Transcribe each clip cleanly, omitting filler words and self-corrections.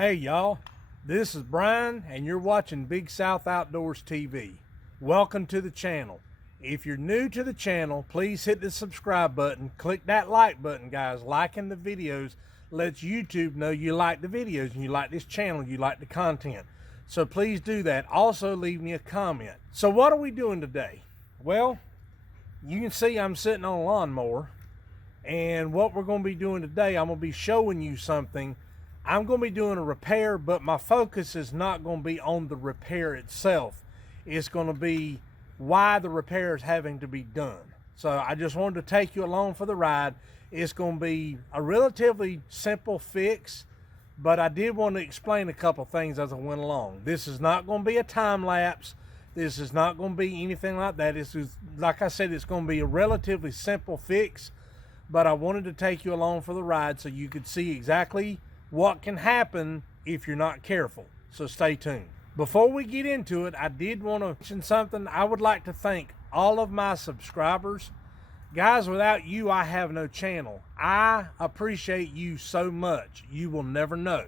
Hey y'all, this is Brian and you're watching Big South Outdoors TV. Welcome to the channel. If you're new to the channel, please hit the subscribe button. Click that like button, guys. Liking the videos lets YouTube know you like the videos and you like this channel, you like the content. So please do that. Also leave me a comment. So what are we doing today? Well, you can see I'm sitting on a lawnmower, and what we're going to be doing today, I'm going to be showing you something. I'm going to be doing a repair, but my focus is not going to be on the repair itself. It's going to be why the repair is having to be done. So I just wanted to take you along for the ride. It's going to be a relatively simple fix, but I did want to explain a couple things as I went along. This is not going to be a time lapse. This is not going to be anything like that. This is, like I said, it's going to be a relatively simple fix, but I wanted to take you along for the ride so you could see exactly what can happen if you're not careful. So stay tuned. Before we get into it, I did want to mention something. I would like to thank all of my subscribers. Guys, without you, I have no channel. I appreciate you so much. You will never know.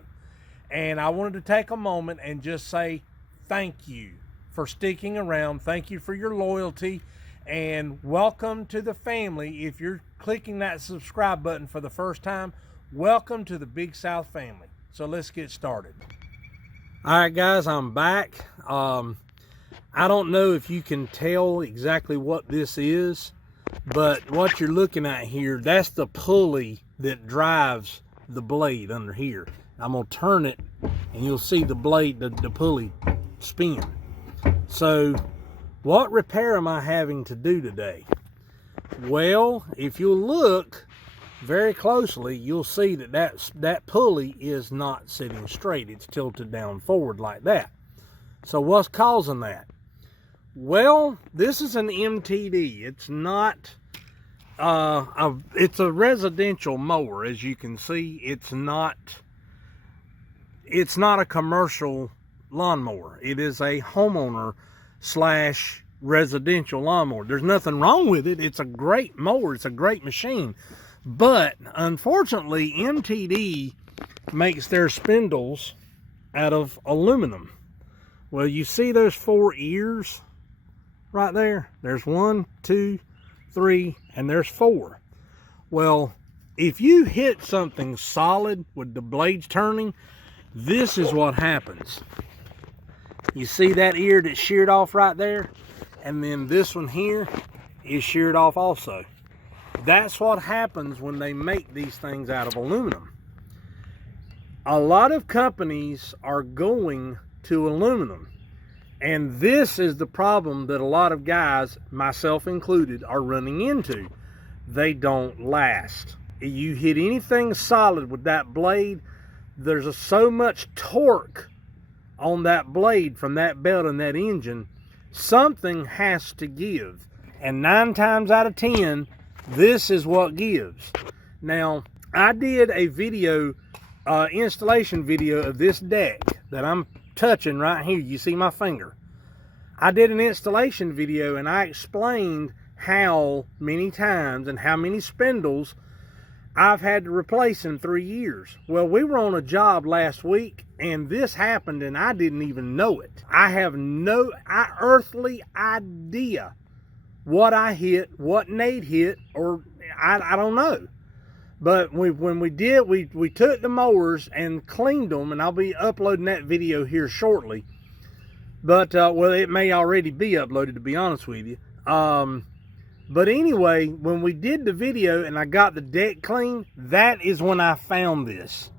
And I wanted to take a moment and just say thank you for sticking around. Thank you for your loyalty. And welcome to the family. If you're clicking that subscribe button for the first time, welcome to the Big South family. So let's get started. All right, guys, I'm back. I don't know if you can tell exactly what this is, but what you're looking at here, that's the pulley that drives the blade under here. I'm gonna turn it and you'll see the blade, the pulley spin. So what repair am I having to do today? Well, if you look very closely, you'll see that that pulley is not sitting straight. It's tilted down forward like that. So what's causing that? Well, this is an MTD. It's not it's a residential mower. As you can see, it's not a commercial lawnmower. It is a homeowner slash residential lawnmower. There's nothing wrong with it. It's a great mower. It's a great machine. But unfortunately, MTD makes their spindles out of aluminum. Well, you see those 4 ears right there? There's 1, 2, 3, and there's 4. Well, if you hit something solid with the blades turning, this is what happens. You see that ear that's sheared off right there? And then this one here is sheared off also. That's what happens when they make these things out of aluminum. A lot of companies are going to aluminum, and this is the problem that a lot of guys, myself included, are running into. They don't last. You hit anything solid with that blade, there's so much torque on that blade from that belt and that engine, something has to give. And 9 times out of 10, this is what gives. Now, I did a video, installation video of this deck that I'm touching right here. You see my finger. I did an installation video and I explained how many times and how many spindles I've had to replace in 3 years. Well, we were on a job last week and this happened and I didn't even know it. I have no earthly idea what I hit, what Nate hit, or I don't know. But when we did, we took the mowers and cleaned them, and I'll be uploading that video here shortly. But, well, it may already be uploaded, to be honest with you. But anyway, when we did the video and I got the deck clean, that is when I found this.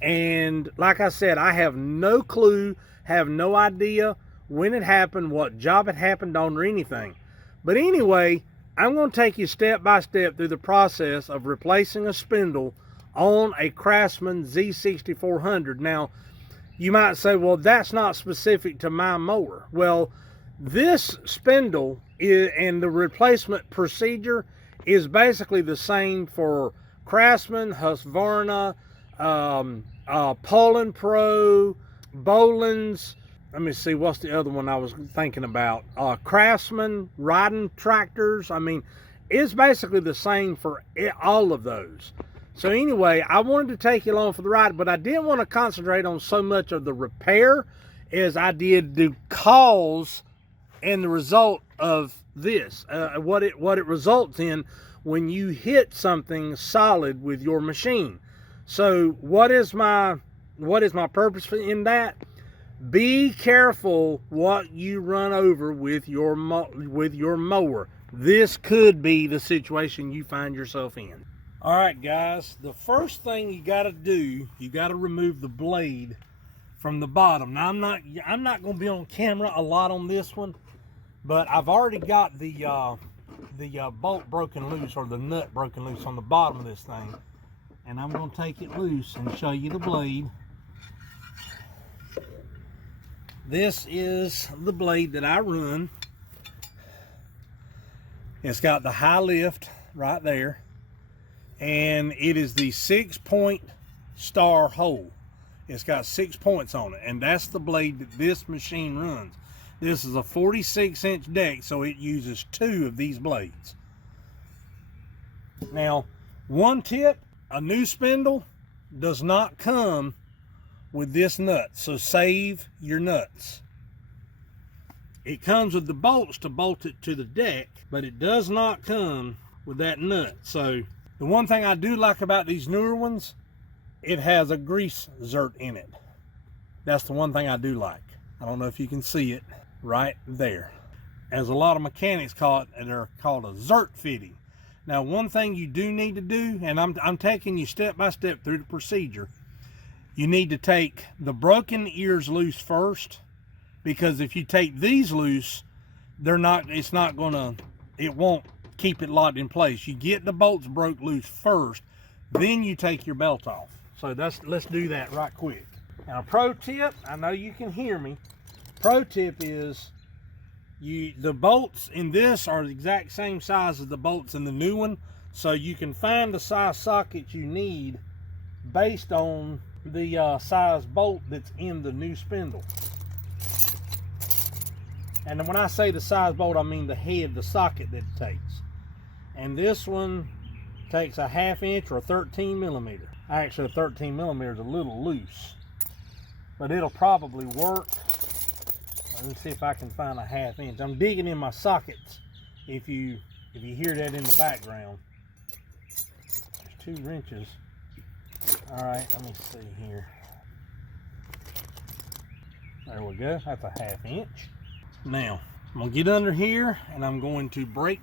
And like I said, I have no clue, have no idea when it happened, what job it happened on, or anything. But anyway, I'm going to take you step by step through the process of replacing a spindle on a Craftsman Z6400. Now, you might say, well, that's not specific to my mower. Well, this spindle and the replacement procedure is basically the same for Craftsman, Husqvarna, Poland Pro, Boland's. Let me see, what's the other one I was thinking about? Craftsman, riding tractors. I mean, it's basically the same for all of those. So anyway, I wanted to take you along for the ride, but I didn't want to concentrate on so much of the repair as I did the cause and the result of this, what it results in when you hit something solid with your machine. So what is my purpose in that? Be careful what you run over with your mower. This could be the situation you find yourself in. All right, guys, the first thing you got to do, you got to remove the blade from the bottom. Now, I'm not going to be on camera a lot on this one, but I've already got the bolt broken loose, or the nut broken loose on the bottom of this thing, and I'm going to take it loose and show you the blade. This is the blade that I run. It's got the high lift right there, and it is the 6-point star hole. It's got 6 points on it, and that's the blade that this machine runs. This is a 46-inch deck, so it uses 2 of these blades. Now, one tip, a new spindle does not come with this nut, so save your nuts. It comes with the bolts to bolt it to the deck, but it does not come with that nut. So the one thing I do like about these newer ones, it has a grease zert in it. That's the one thing I do like. I don't know if you can see it right there. As a lot of mechanics call it, they're called a zert fitting. Now, one thing you do need to do, and I'm taking you step by step through the procedure, you need to take the broken ears loose first, because if you take these loose, it won't keep it locked in place. You get the bolts broke loose first, then you take your belt off. So let's do that right quick. Now, a pro tip, I know you can hear me. Pro tip is the bolts in this are the exact same size as the bolts in the new one, so you can find the size sockets you need based on the size bolt that's in the new spindle. And when I say the size bolt, I mean the head, the socket that it takes. And this one takes a 1/2 inch or a 13 millimeter. Actually, a 13 millimeter is a little loose, but it'll probably work. Let me see if I can find a 1/2 inch. I'm digging in my sockets. If you hear that in the background, there's 2 wrenches. All right, let me see here. There we go. That's a 1/2 inch. Now, I'm going to get under here and I'm going to break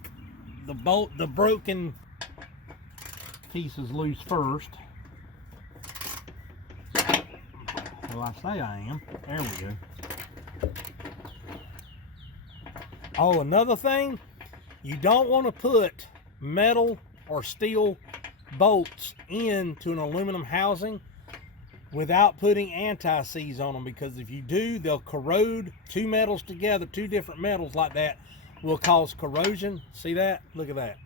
the broken pieces loose first. Well, I say I am. There we go. Oh, another thing, you don't want to put metal or steel bolts into an aluminum housing without putting anti-seize on them, because if you do, they'll corrode. 2 metals together, 2 different metals like that will cause corrosion. See that? Look at that.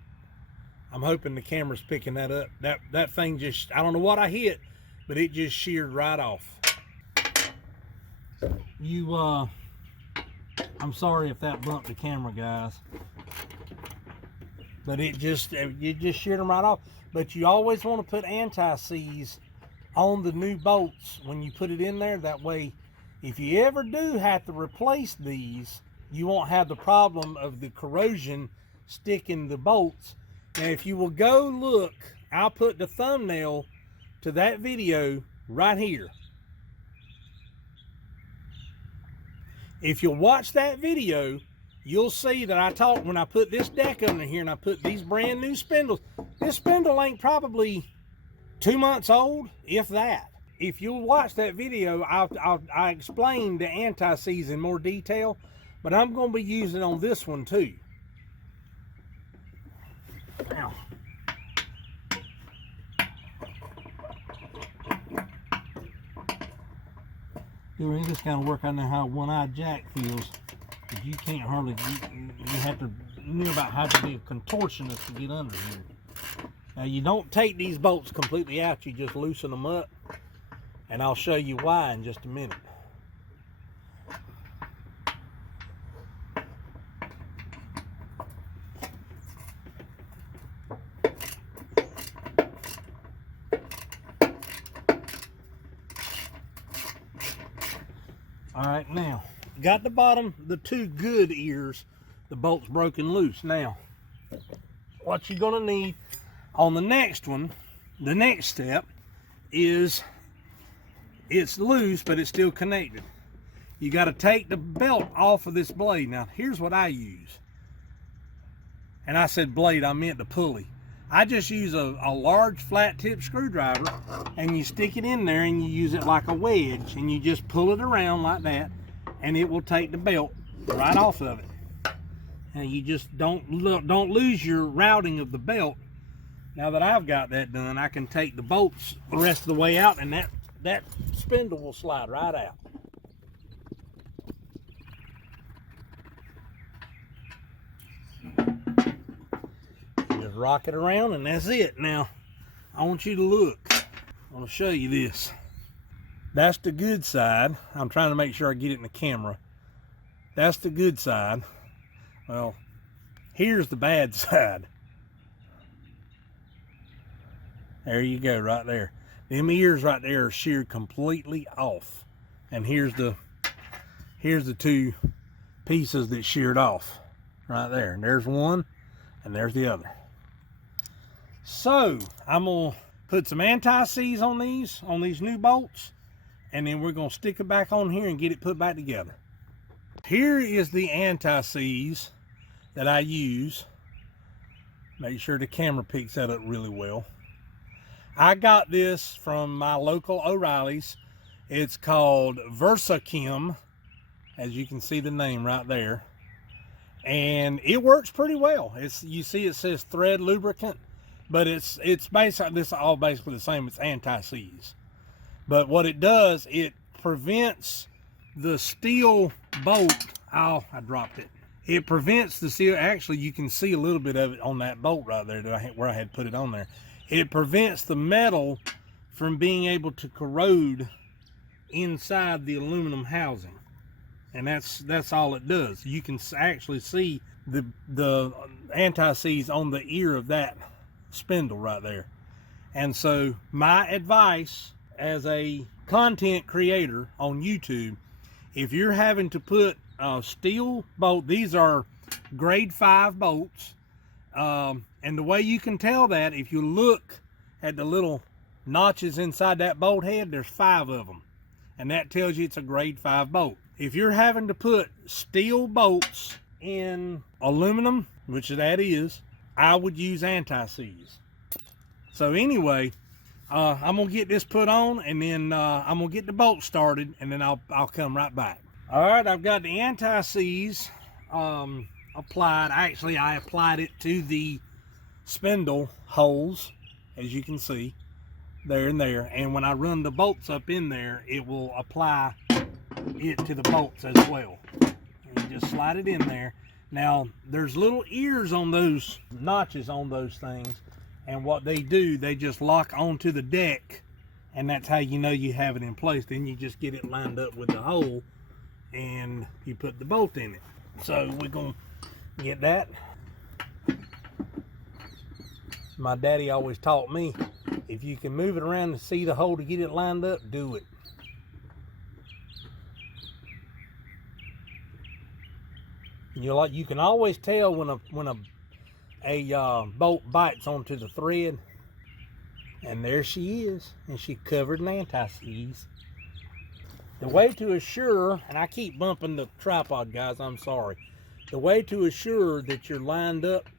I'm hoping the camera's picking that up. That thing just, I don't know what I hit, but it just sheared right off. I'm sorry if that bumped the camera, guys, but it just sheared them right off. But you always want to put anti-seize on the new bolts when you put it in there. That way, if you ever do have to replace these, you won't have the problem of the corrosion sticking the bolts. Now, if you will go look, I'll put the thumbnail to that video right here. If you'll watch that video, you'll see that when I put this deck under here and I put these brand new spindles, this spindle ain't probably 2 months old, if that. If you'll watch that video, I explained the anti-seize in more detail, but I'm going to be using it on this one too. Now, doing this kind of work, I know how one-eyed Jack feels. If you can't hardly, you have to near about have to be a contortionist to get under here. Now, you don't take these bolts completely out, you just loosen them up, and I'll show you why in just a minute. All right, now got the bottom, the two good ears, the bolt's broken loose. Now what you're gonna need on the next one, the next step is, it's loose but it's still connected. You got to take the belt off of this blade. Now here's what I use, and I said blade, I meant the pulley. I just use a large flat tip screwdriver, and you stick it in there and you use it like a wedge, and you just pull it around like that, and it will take the belt right off of it. And you just don't lose your routing of the belt. Now that I've got that done, I can take the bolts the rest of the way out, and that spindle will slide right out. Just rock it around, and that's it. Now I want you to look. I want to show you this. That's the good side. I'm trying to make sure I get it in the camera. That's the good side. Well, here's the bad side. There you go, right there. Them ears right there are sheared completely off. And here's the two pieces that sheared off right there. And there's one, and there's the other. So I'm gonna put some anti-seize on these new bolts, and then we're gonna stick it back on here and get it put back together. Here is the anti-seize that I use. Make sure the camera picks that up really well. I got this from my local O'Reilly's. It's called VersaChem, as you can see the name right there, and it works pretty well. You see it says thread lubricant, but it's basically, this is all basically the same. It's anti-seize, but what it does, it prevents the steel bolt. I dropped it. It prevents the steel. Actually, you can see a little bit of it on that bolt right there where I had put it on there. It prevents the metal from being able to corrode inside the aluminum housing, and that's all it does. You can actually see the anti-seize on the ear of that spindle right there. And so my advice as a content creator on YouTube, if you're having to put a steel bolt, these are grade 5 bolts, and the way you can tell that, if you look at the little notches inside that bolt head, there's 5 of them, and that tells you it's a grade 5 bolt. If you're having to put steel bolts in aluminum, which that is, I would use anti-seize. So anyway, I'm gonna get this put on, and then I'm gonna get the bolt started, and then I'll come right back. All right, I've got the anti-seize applied. Actually, I applied it to the spindle holes, as you can see there and there, and when I run the bolts up in there, it will apply it to the bolts as well. And you just slide it in there. Now there's little ears on those notches on those things, and what they do, they just lock onto the deck, and that's how you know you have it in place. Then you just get it lined up with the hole, and you put the bolt in it. So we're gonna get that. My daddy always taught me, if you can move it around and see the hole to get it lined up, do it. You can always tell when a bolt bites onto the thread. And there she is, and she covered in anti-seize. The way to assure, and I keep bumping the tripod, guys, I'm sorry. The way to assure that you're lined up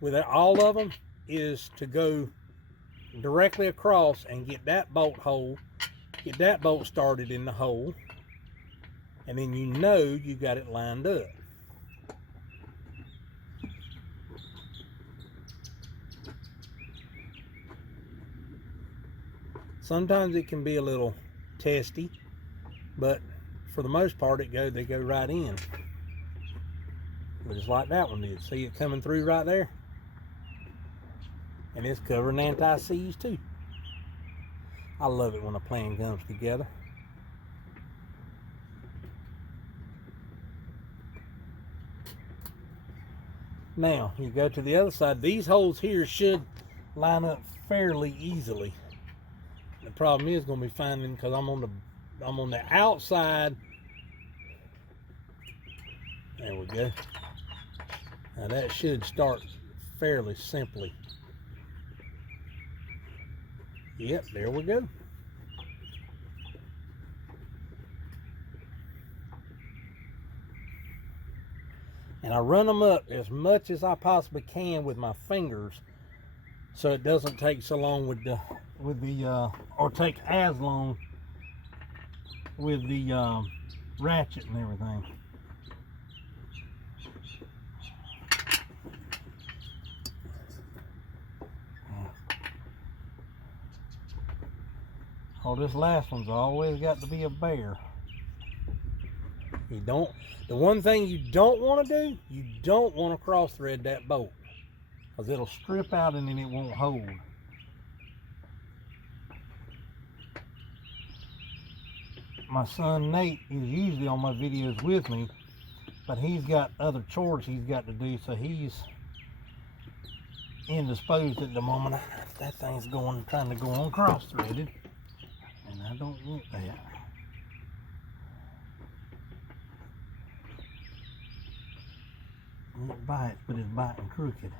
with all of them is to go directly across and get that bolt started in the hole, and then you know you got it lined up. Sometimes it can be a little testy, but for the most part they go right in. Just like that one did. See it coming through right there? And it's covering anti-seize too. I love it when a plan comes together. Now you go to the other side. These holes here should line up fairly easily. The problem is going to be finding, because I'm on the outside There we go. Now that should start fairly simply. Yep, there we go. And I run them up as much as I possibly can with my fingers, so it doesn't take so long with the or take as long with the ratchet and everything. Oh, this last one's always got to be a bear. You don't, the one thing you don't want to do, you don't want to cross thread that bolt, because it'll strip out and then it won't hold. My son Nate is usually on my videos with me, but he's got other chores he's got to do, so he's indisposed at the moment. That thing's trying to go on cross-threaded, and I don't want that. It bites, but it's biting crooked.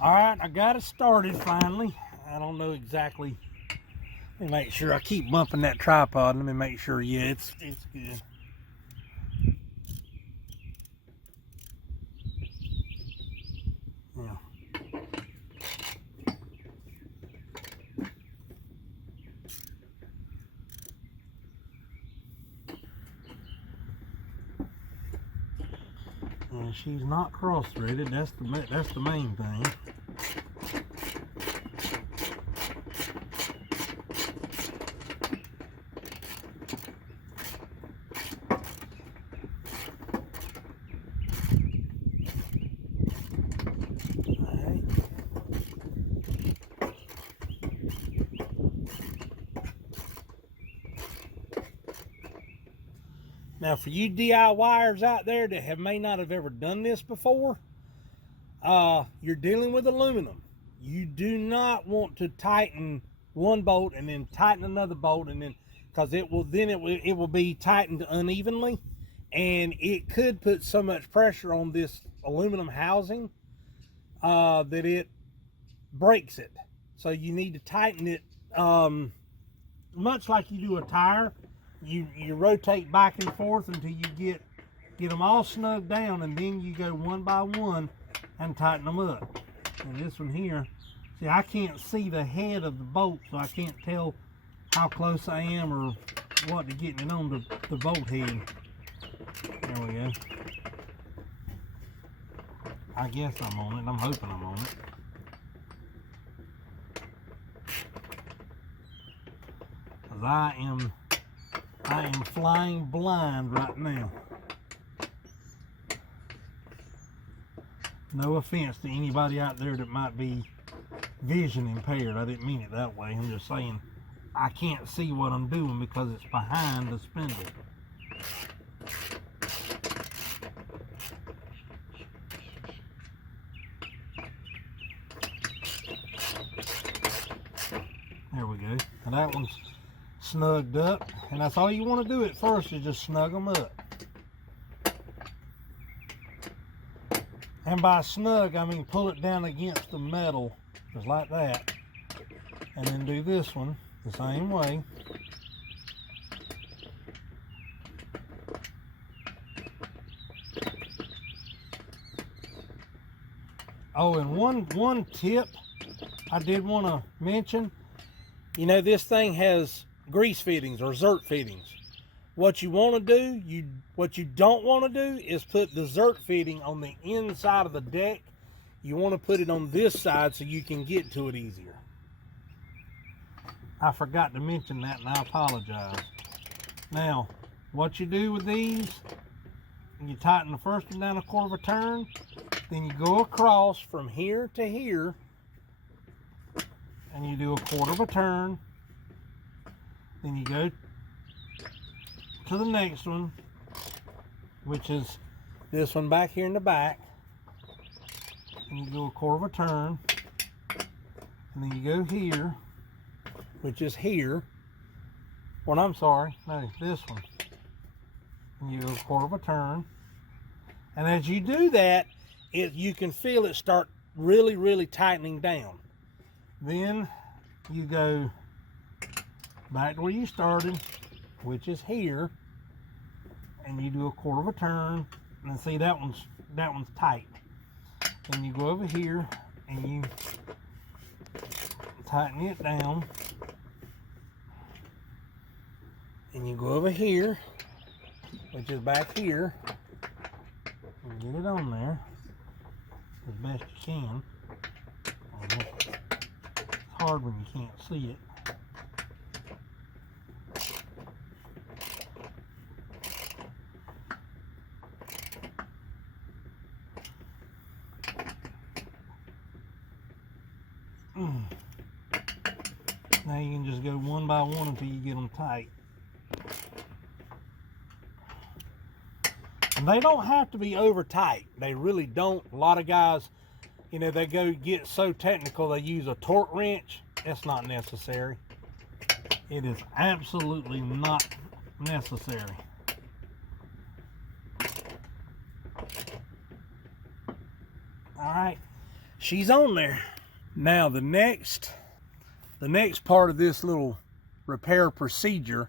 Alright, I got it started finally. I don't know exactly. Let me make sure. I keep bumping that tripod. Let me make sure. Yeah, it's good. Yeah. And she's not cross-threaded. That's the main thing. Now, for you DIYers out there that may not have ever done this before, you're dealing with aluminum. You do not want to tighten one bolt and then tighten another bolt, and then, because it will be tightened unevenly, and it could put so much pressure on this aluminum housing that it breaks it. So you need to tighten it much like you do a tire. You rotate back and forth until you get them all snugged down, and then you go one by one and tighten them up. And this one here, see, I can't see the head of the bolt, so I can't tell how close I am or what to getting it on the bolt head. There we go. I guess I'm on it. I'm hoping I'm on it. Because I am flying blind right now. No offense to anybody out there that might be vision impaired. I didn't mean it that way. I'm just saying I can't see what I'm doing because it's behind the spindle. There we go. And that one's snugged up, and that's all you want to do at first, is just snug them up. And by snug, I mean pull it down against the metal, just like that, and then do this one the same way. Oh, and one tip I did want to mention, you know, this thing has grease fittings or zert fittings. What you want to do, what you don't want to do is put the zert fitting on the inside of the deck. You want to put it on this side so you can get to it easier. I forgot to mention that, and I apologize. Now, what you do with these, you tighten the first one down a quarter of a turn, then you go across from here to here, and you do a quarter of a turn. Then you go to the next one, which is this one back here in the back, and you go a quarter of a turn, and then you go here, which is here, Well, I'm sorry, no, this one. You do a quarter of a turn. And as you do that, you can feel it start really, really tightening down. Then you go back to where you started, which is here, and you do a quarter of a turn, and see that one's tight. Then you go over here and you tighten it down, and you go over here, which is back here, and get it on there as best you can. It's hard when you can't see it. Now you can just go one by one until you get them tight. And they don't have to be over tight. They really don't. A lot of guys, you know, they go get so technical they use a torque wrench. That's not necessary. It is absolutely not necessary. Alright, she's on there. Now the next part of this little repair procedure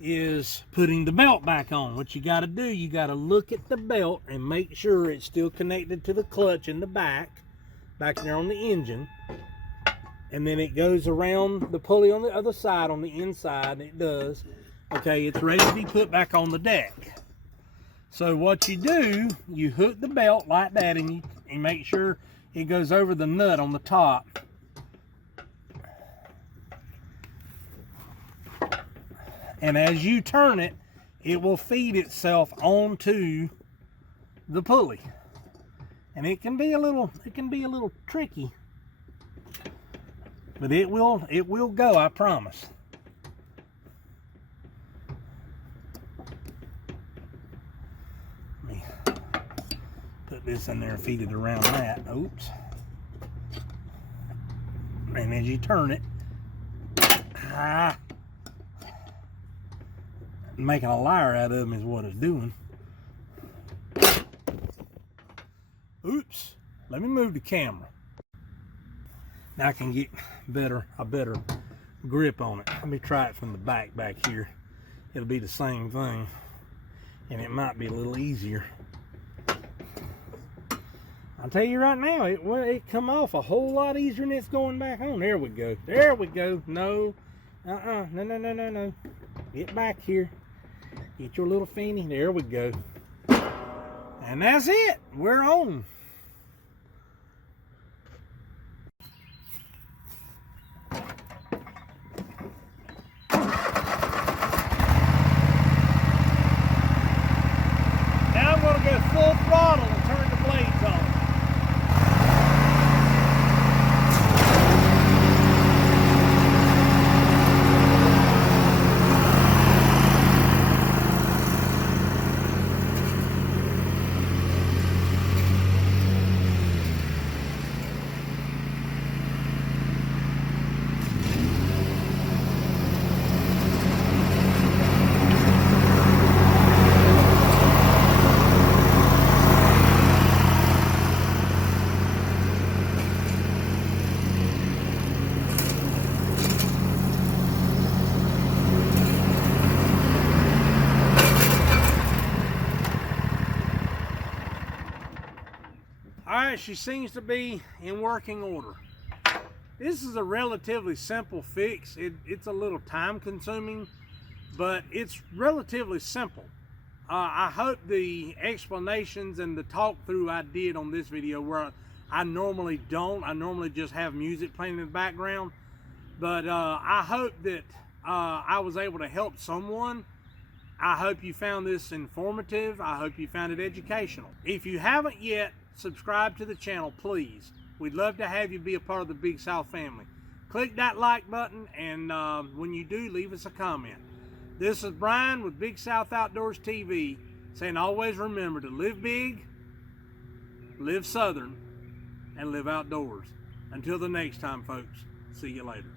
is putting the belt back on. What you got to do, you got to look at the belt and make sure it's still connected to the clutch in the back there on the engine, and then it goes around the pulley on the other side on the inside. It does. Okay, it's ready to be put back on the deck. So what you do, you hook the belt like that, and you make sure it goes over the nut on the top. And as you turn it, it will feed itself onto the pulley. And it can be a little tricky. But it will go, I promise. Let me put this in there and feed it around that. Oops. And as you turn it, making a liar out of them is what it's doing. Oops. Let me move the camera. Now I can get a better grip on it. Let me try it from the back here. It'll be the same thing, and it might be a little easier. I'll tell you right now, it come off a whole lot easier than it's going back on. There we go. There we go. No. No. Get back here. Get your little fanny. There we go. And that's it. We're on. Now I'm going to go full throttle and turn the blades on. Alright, she seems to be in working order. This is a relatively simple fix. It's a little time consuming, but it's relatively simple. I hope the explanations and the talk through I did on this video, where I normally don't, I normally just have music playing in the background, but I hope that I was able to help someone. I hope you found this informative. I hope you found it educational. If you haven't yet, subscribe to the channel, please. We'd love to have you be a part of the Big South family. Click that like button, and when you do, leave us a comment. This is Brian with Big South Outdoors TV, saying always remember to live big, live southern, and live outdoors. Until the next time, folks, see you later.